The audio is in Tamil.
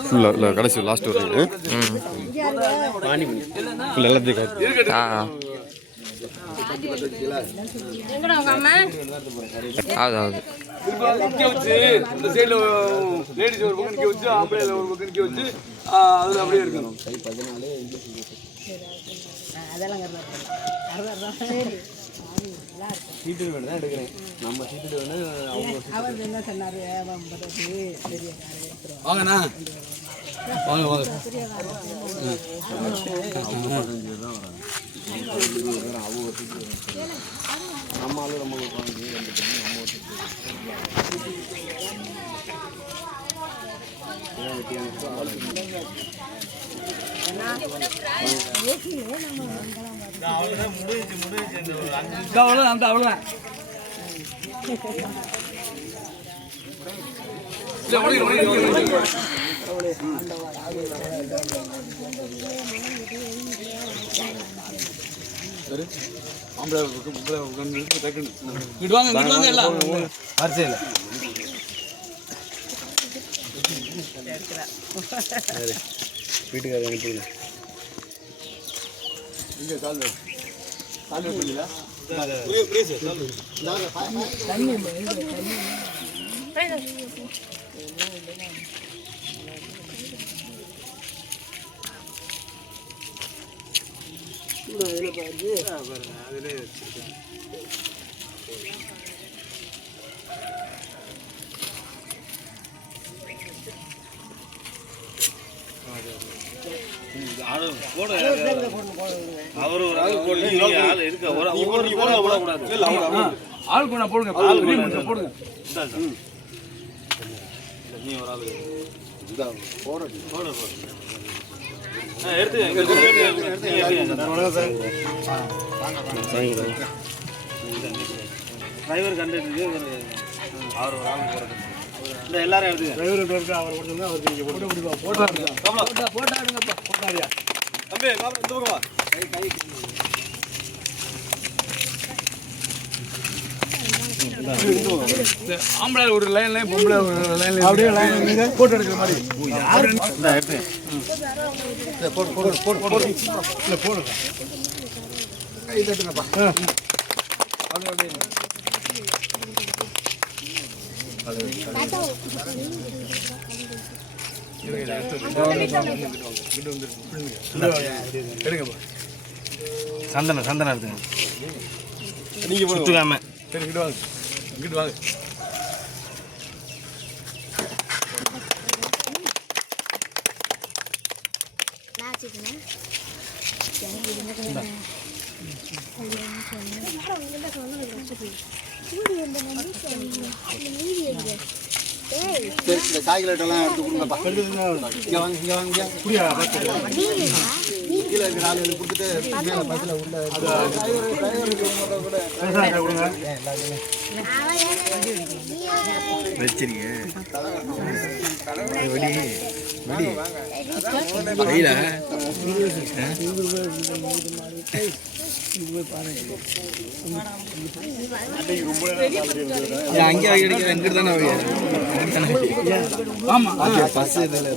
ஃபுல்லாக இல்லை கடைசி லாஸ்ட் வரைக்கும் ஃபுல் எல்லாத்தையும் ಹೌದೌದು இந்த சைடில் லேடிஸ் ஒரு பக்கம் நிற்க வச்சு ஆம்பளையில் ஒரு பக்கம் நிற்க வச்சு அதில் அப்படியே இருக்கணும். சீட்டு வேணும் தான் எடுக்கிறேன். நம்ம சீட்டு வேணும் அவர் என்ன சொன்னார் வாங்கண்ணா வாங்க வாங்க நம்ம ஆளு நம்ம அவ்வளோதான் அவ்வளோதான் விடுவாங்க எல்லாம் வரிசையில் வீட்டுக்காரர் அனுப்பிடுங்க. இங்கே கால் பண்ணிங்களா அதிலே அவர் ஒரு ஆள் ஆள் போனா போடுங்க போடுங்க நீ ஒரு ஆள் டிரைவர் கண்டக்டருக்கு அவர் ஒரு ஆள் போடுறது இந்த எல்லாரும் எடுத்துங்க அவர் போட்டாடுங்கப்பா போட்டாடியா தம்பி இந்த பக்கம் வா கை ஆம்பளை ஒரு லைன்ல பொம்பளை ஒரு லைன்ல அப்படியே லைன் போட்டோ எடுக்கிற மாதிரி போடு போடு போடு போடு இல்ல போடு கை தட்டுங்கப்பா அது அப்படியே சந்தன சந்தனம் இருக்குங்க நீங்க சுத்துக்காம சரி இங்கிட்டு வாங்க இங்கிட்டு வாங்க இந்த சாய்கிலட்டெல்லாம் எடுத்து கொடுங்கப்பா. இங்கே வாங்க இங்கே வாங்க புரியா கீழே இருக்கிற ஆளுகளை கொடுத்துட்டு மேலே பஸ்ஸில் உள்ள கொடுங்க வச்சிருங்க வெடி வெடி அங்கே எங்கிட்டு தானே ஆமா பஸ் இதில்